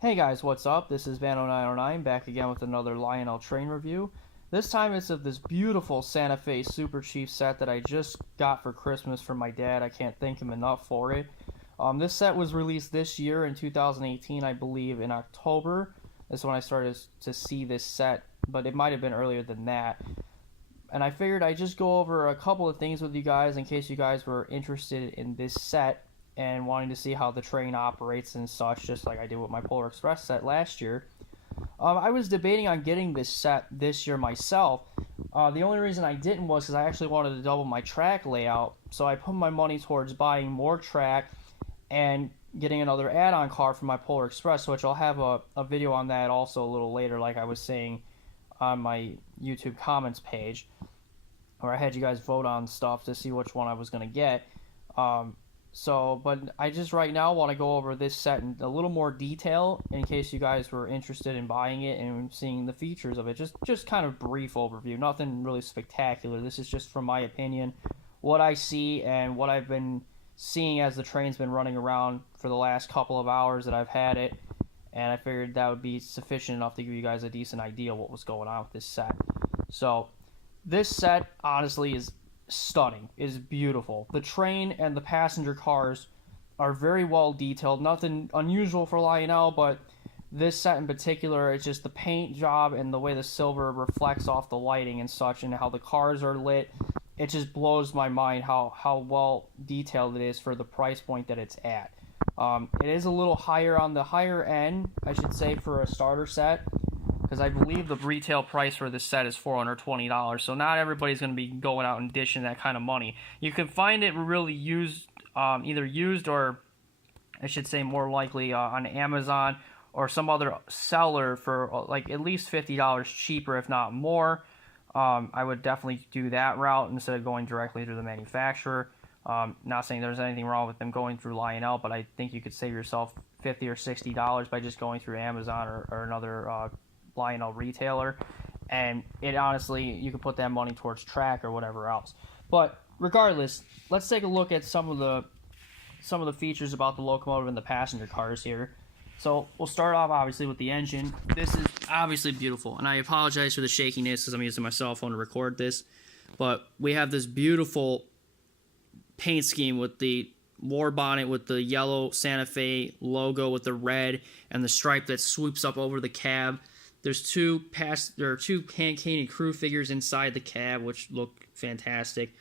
Hey guys, what's up? This is Bando 909 back again with another Lionel train review. This time it's of this beautiful Santa Fe Super Chief set that I just got for Christmas from my dad. I can't thank him enough for it. This set was released this year in 2018, I believe, in October. That's when I started to see this set, but it might have been earlier than that. And I figured I'd just go over a couple of things with you guys in case you guys were interested in this set and wanting to see how the train operates and such, just like I did with my Polar Express set last year. I was debating on getting this set this year myself. The only reason I didn't was because I actually wanted to double my track layout, so I put my money towards buying more track and getting another add-on car for my Polar Express, which I'll have a video on that also a little later, like I was saying on my YouTube comments page, where I had you guys vote on stuff to see which one I was going to get. But I just right now want to go over this set in a little more detail in case you guys were interested in buying it and seeing the features of it. Just kind of brief overview, nothing really spectacular. This is just from my opinion, what I see and what I've been seeing as the train's been running around for the last couple of hours that I've had it, and I figured that would be sufficient enough to give you guys a decent idea of what was going on with this set. So this set honestly is stunning, is beautiful. The train and the passenger cars are very well detailed. Nothing unusual for Lionel, but this set in particular, it's just the paint job and the way the silver reflects off the lighting and such, and how the cars are lit. It just blows my mind how well detailed it is for the price point that it's at. It is a little higher on the higher end, I should say, for a starter set, because I believe the retail price for this set is $420, so not everybody's going to be going out and dishing that kind of money. You can find it really used, either used or, I should say more likely, on Amazon or some other seller for like at least $50 cheaper, if not more. I would definitely do that route instead of going directly through the manufacturer. Not saying there's anything wrong with them going through Lionel, but I think you could save yourself $50 or $60 by just going through Amazon or another Lionel retailer, and it honestly, you can put that money towards track or whatever else. But regardless, let's take a look at some of the features about the locomotive and the passenger cars here. So we'll start off obviously with the engine. This is obviously beautiful, and I apologize for the shakiness because I'm using my cell phone to record this, but we have this beautiful paint scheme with the war bonnet with the yellow Santa Fe logo with the red and the stripe that swoops up over the cab. There are two hand-painted crew figures inside the cab, which look fantastic.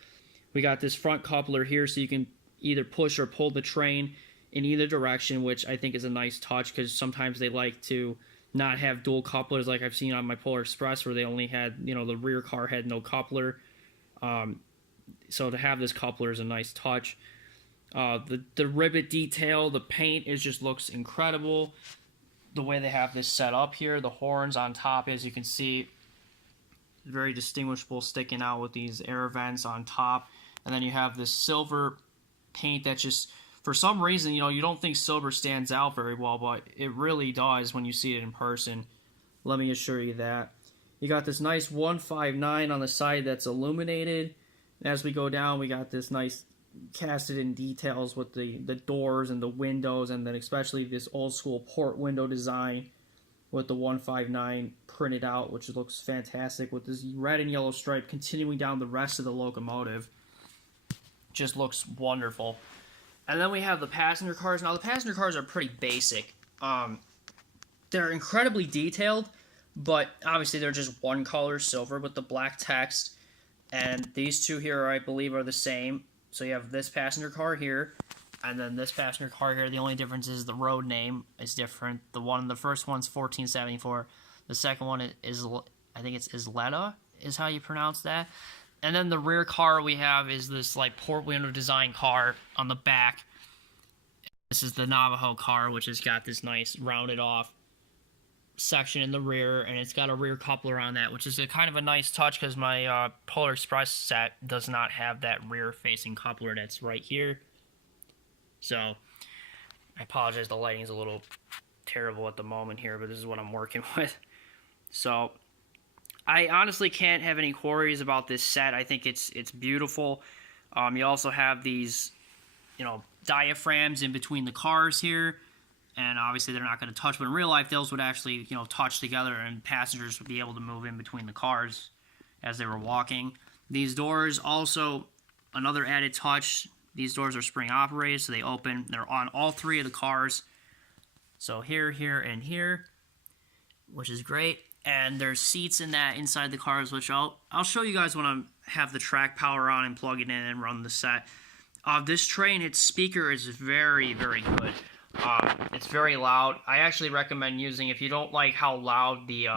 We got this front coupler here, so you can either push or pull the train in either direction, which I think is a nice touch, because sometimes they like to not have dual couplers, like I've seen on my Polar Express, where they only had, the rear car had no coupler. So to have this coupler is a nice touch. The rivet detail, the paint just looks incredible. The way they have this set up here, the horns on top, as you can see, very distinguishable, sticking out with these air vents on top. And then you have this silver paint that just, for some reason, you don't think silver stands out very well, but it really does when you see it in person. Let me assure you that. You got this nice 159 on the side that's illuminated. As we go down, we got this nice casted in details with the doors and the windows, and then especially this old school port window design with the 159 printed out, which looks fantastic, with this red and yellow stripe continuing down the rest of the locomotive. Just looks wonderful. And then we have the passenger cars. Now the passenger cars are pretty basic. They're incredibly detailed, but obviously they're just one color, silver with the black text, and these two here, I believe, are the same. So you have this passenger car here, and then this passenger car here. The only difference is the road name is different. The first one's 1474. The second one is, I think it's Isleta, is how you pronounce that. And then the rear car we have is this like port window design car on the back. This is the Navajo car, which has got this nice rounded off section in the rear, and it's got a rear coupler on that, which is a kind of a nice touch because my Polar Express set does not have that rear facing coupler that's right here. So I apologize, the lighting's a little terrible at the moment here, but this is what I'm working with. So I honestly can't have any queries about this set. I think it's beautiful. You also have these, diaphragms in between the cars here. and obviously they're not going to touch, but in real life those would actually, you know, touch together, and passengers would be able to move in between the cars as they were walking. These doors also, another added touch, these doors are spring operated, so they open. They're on all three of the cars. So here, here, and here, which is great. And there's seats in that inside the cars, which I'll show you guys when I have the track power on and plug it in and run the set. This train, its speaker is very, very good. It's very loud. I actually recommend using, if you don't like how loud the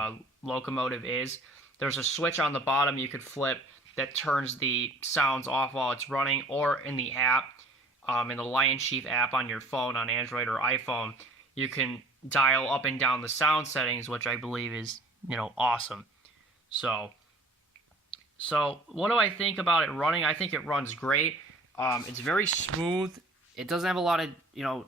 locomotive is, there's a switch on the bottom you could flip that turns the sounds off while it's running, or in the app, in the Lion Chief app on your phone, on Android or iPhone, you can dial up and down the sound settings, which I believe is, you know, awesome. So what do I think about it running? I think it runs great. It's very smooth. It doesn't have a lot of, you know,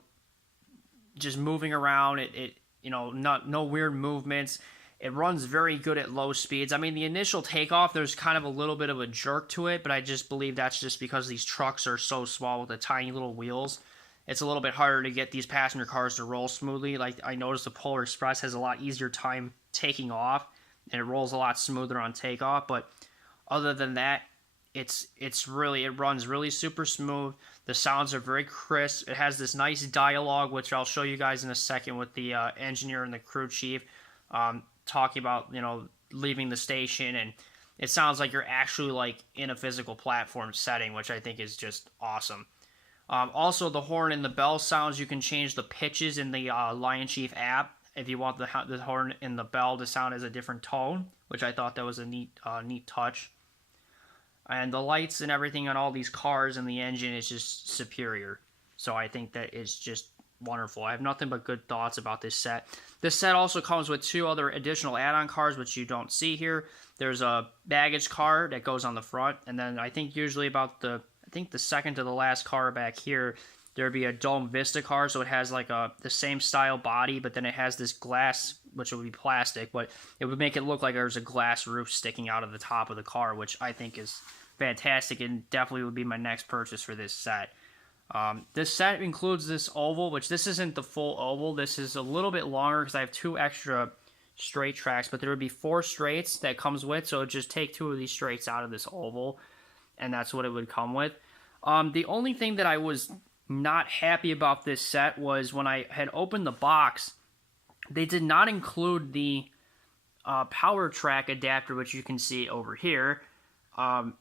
just moving around. It you know, no weird movements. It runs very good at low speeds. I mean, the initial takeoff, there's kind of a little bit of a jerk to it, but I just believe that's just because these trucks are so small with the tiny little wheels. It's a little bit harder to get these passenger cars to roll smoothly. Like, I noticed the Polar Express has a lot easier time taking off, and it rolls a lot smoother on takeoff. But other than that, it runs really super smooth. The sounds are very crisp. It has this nice dialogue, which I'll show you guys in a second, with the engineer and the crew chief talking about, you know, leaving the station, and it sounds like you're actually like in a physical platform setting, which I think is just awesome. Also, the horn and the bell sounds, you can change the pitches in the Lion Chief app if you want the horn and the bell to sound as a different tone, which I thought that was a neat touch. And the lights and everything on all these cars and the engine is just superior. So I think that is just wonderful. I have nothing but good thoughts about this set. This set also comes with 2 other additional add-on cars, which you don't see here. There's a baggage car that goes on the front, and then I think usually about the second to the last car back here, there'd be a Dome Vista car, so it has like the same style body, but then it has this glass, which would be plastic, but it would make it look like there's a glass roof sticking out of the top of the car, which I think is fantastic and definitely would be my next purchase for this set. This set includes this oval, which this isn't the full oval. This is a little bit longer because I have 2 extra straight tracks, but there would be 4 straights that comes with, so it would just take 2 of these straights out of this oval, and that's what it would come with. The only thing that I was not happy about this set was when I had opened the box, they did not include the power track adapter, which you can see over here.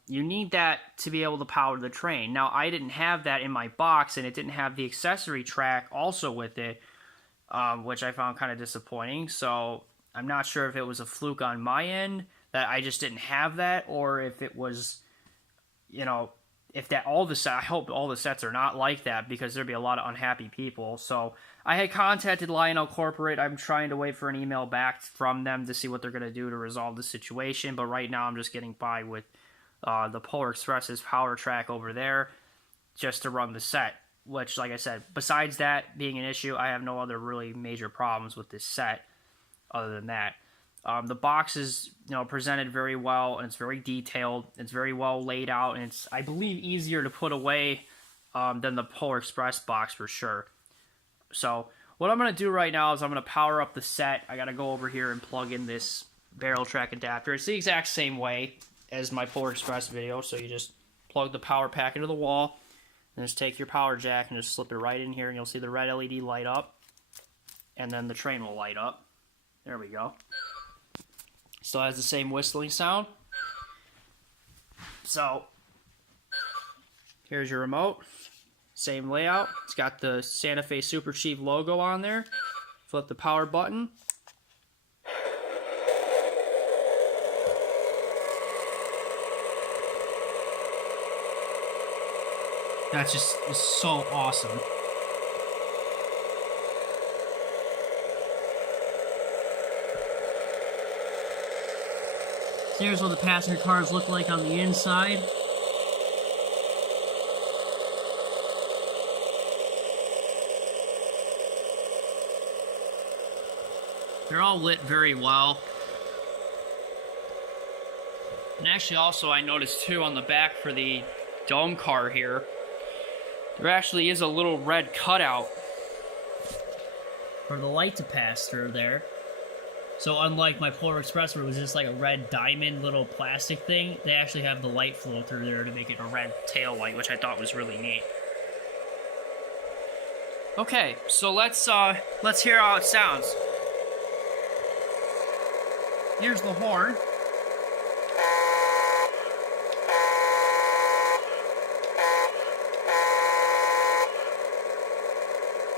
You need that to be able to power the train. Now, I didn't have that in my box, and it didn't have the accessory track also with it, which I found kind of disappointing. So I'm not sure if it was a fluke on my end that I just didn't have that, or if it was, you know, if that I hope all the sets are not like that, because there'd be a lot of unhappy people. So I had contacted Lionel Corporate. I'm trying to wait for an email back from them to see what they're going to do to resolve the situation. But right now I'm just getting by with the Polar Express's power track over there just to run the set. Which, like I said, besides that being an issue, I have no other really major problems with this set other than that. The box is, you know, presented very well, and it's very detailed. It's very well laid out, and it's, I believe, easier to put away than the Polar Express box for sure. So what I'm going to do right now is I'm going to power up the set. I got to go over here and plug in this barrel track adapter. It's the exact same way as my Polar Express video, so you just plug the power pack into the wall, and just take your power jack and just slip it right in here, and you'll see the red LED light up, and then the train will light up. There we go. Still has the same whistling sound. So, here's your remote. Same layout. It's got the Santa Fe Super Chief logo on there. Flip the power button. That's just so awesome. Here's what the passenger cars look like on the inside. They're all lit very well. And actually also I noticed too on the back for the dome car here, there actually is a little red cutout for the light to pass through there. So unlike my Polar Express where it was just like a red diamond little plastic thing, they actually have the light flow through there to make it a red tail light, which I thought was really neat. Okay, so let's hear how it sounds. Here's the horn.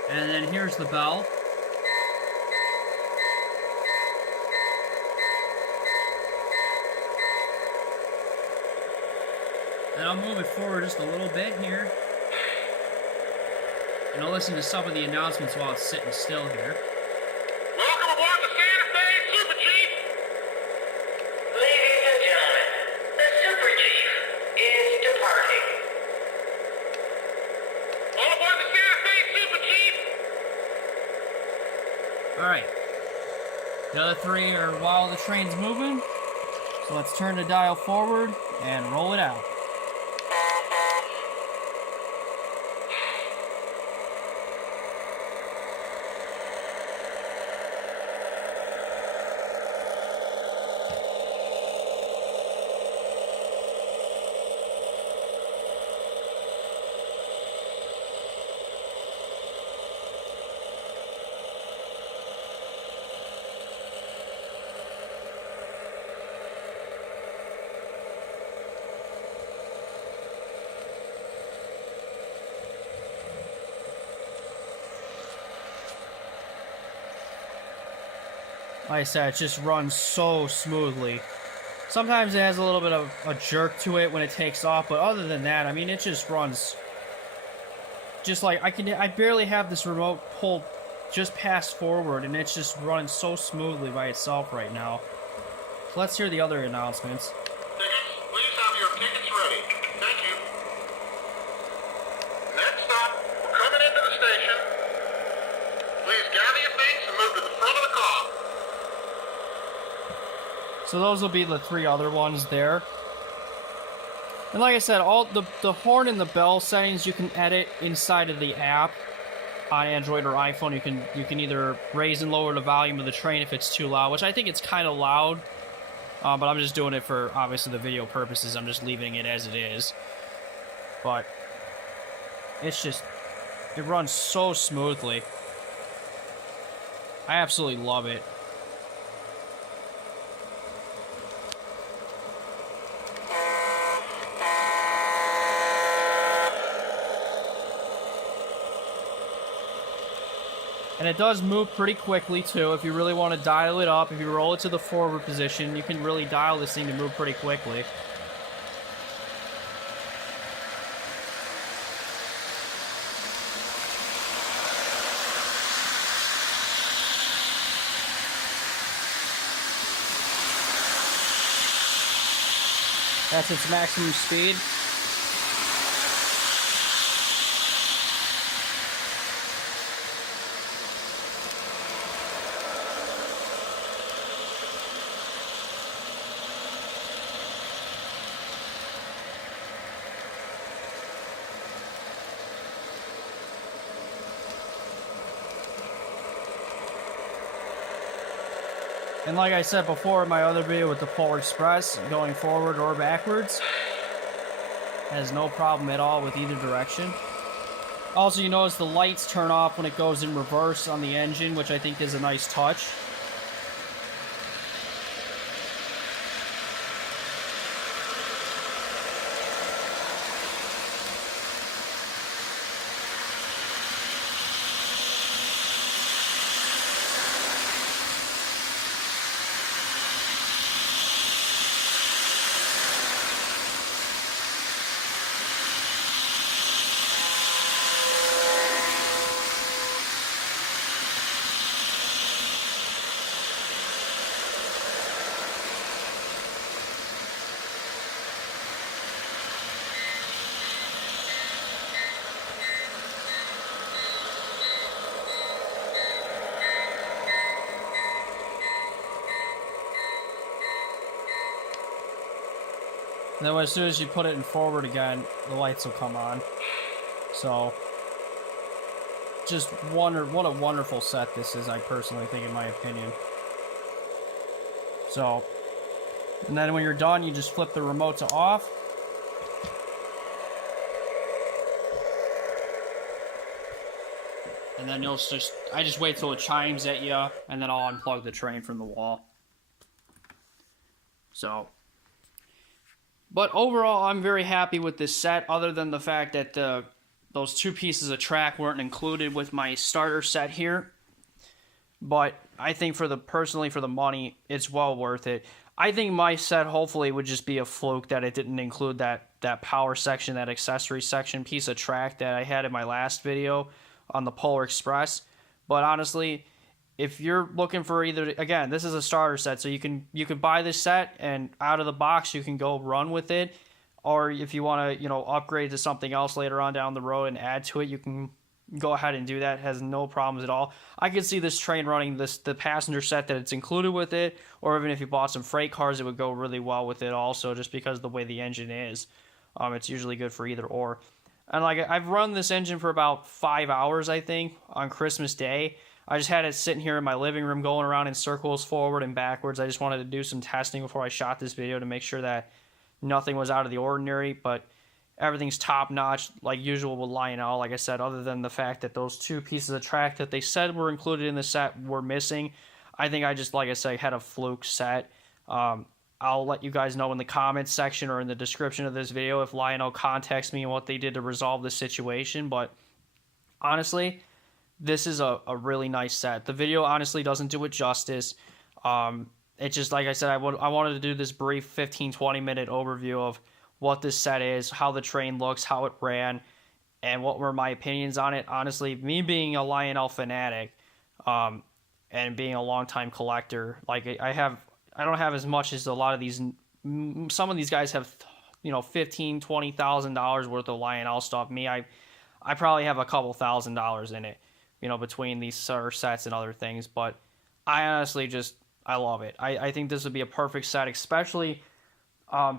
And then here's the bell. And I'll move it forward just a little bit here. And I'll listen to some of the announcements while it's sitting still here. Welcome aboard the Santa Fe Super Chief! Ladies and gentlemen, the Super Chief is departing. All aboard the Santa Fe Super Chief! Alright. The other three are while the train's moving. So let's turn the dial forward and roll it out. Like I said, it just runs so smoothly. Sometimes it has a little bit of a jerk to it when it takes off, but other than that, I mean, it just runs. Just like I barely have this remote pulled just past forward, and it's just running so smoothly by itself right now. So let's hear the other announcements. Tickets, please have your tickets ready. Thank you. Next stop, we're coming into the station. Please gather your things and move to the front of the car. So those will be the three other ones there. And like I said, all the horn and the bell settings you can edit inside of the app on Android or iPhone. You can either raise and lower the volume of the train if it's too loud, which I think it's kind of loud. But I'm just doing it for obviously the video purposes. I'm just leaving it as it is. But it runs so smoothly. I absolutely love it. And it does move pretty quickly, too. If you really want to dial it up, if you roll it to the forward position, you can really dial this thing to move pretty quickly. That's its maximum speed. And like I said before in my other video with the Polar Express, going forward or backwards has no problem at all with either direction. Also, you notice the lights turn off when it goes in reverse on the engine, which I think is a nice touch. And then as soon as you put it in forward again, the lights will come on. So just what a wonderful set this is, I personally think, in my opinion. So, and then when you're done, you just flip the remote to off. And then I just wait till it chimes at you, and then I'll unplug the train from the wall. So, but overall, I'm very happy with this set, other than the fact that those 2 pieces of track weren't included with my starter set here. But I think personally for the money, it's well worth it. I think my set hopefully would just be a fluke that it didn't include that power section, that accessory section piece of track that I had in my last video on the Polar Express. But honestly, if you're looking for again, this is a starter set, so you can buy this set and out of the box you can go run with it. Or if you want to, upgrade to something else later on down the road and add to it, you can go ahead and do that. It has no problems at all. I could see this train running the passenger set that it's included with it, or even if you bought some freight cars, it would go really well with it also, just because of the way the engine is. It's usually good for either or. And I've run this engine for about 5 hours, I think, on Christmas Day. I just had it sitting here in my living room going around in circles forward and backwards. I just wanted to do some testing before I shot this video to make sure that nothing was out of the ordinary, but everything's top notch like usual with Lionel, like I said, other than the fact that those 2 pieces of track that they said were included in the set were missing. I think I just, like I said, had a fluke set. I'll let you guys know in the comments section or in the description of this video if Lionel contacts me and what they did to resolve the situation, but honestly, this is a really nice set. The video honestly doesn't do it justice. It's just, like I said, I wanted to do this brief 15-20 minute overview of what this set is, how the train looks, how it ran, and what were my opinions on it. Honestly, me being a Lionel fanatic, and being a longtime collector, like I don't have as much as a lot of these. Some of these guys have, $15,000-$20,000 worth of Lionel stuff. Me, I probably have a couple $1,000s in it, between these sets and other things. But I honestly I love it. I think this would be a perfect set, especially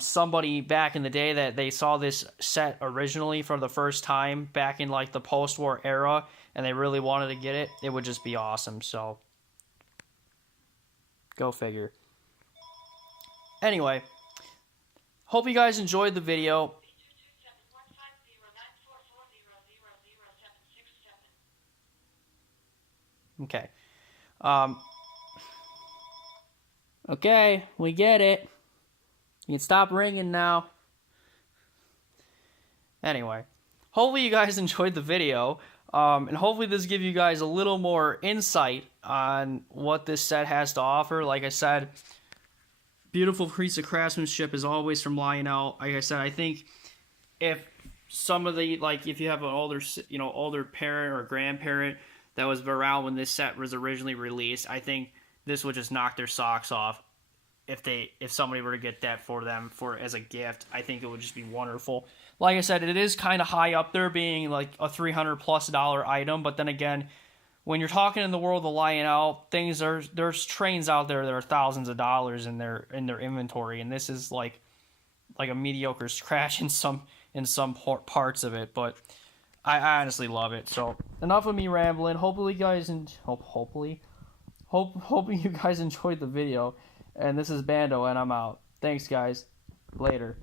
somebody back in the day that they saw this set originally for the first time back in like the post-war era and they really wanted to get it. It would just be awesome. So go figure. Anyway, hope you guys enjoyed the video. Okay. Okay, we get it. You can stop ringing now. Anyway, hopefully you guys enjoyed the video, and hopefully this gives you guys a little more insight on what this set has to offer. Like I said, beautiful piece of craftsmanship as always from Lionel. Like I said, I think if some of the, if you have an older parent or grandparent that was around when this set was originally released, I think this would just knock their socks off. If somebody were to get that for them as a gift, I think it would just be wonderful. Like I said, it is kind of high up there, being like a $300+ item. But then again, when you're talking in the world of Lionel, there's trains out there that are thousands of dollars in their inventory, and this is like a mediocre scratch in some parts of it. But I honestly love it. So enough of me rambling. Hopefully you guys hoping you guys enjoyed the video. And this is Bando, and I'm out. Thanks, guys. Later.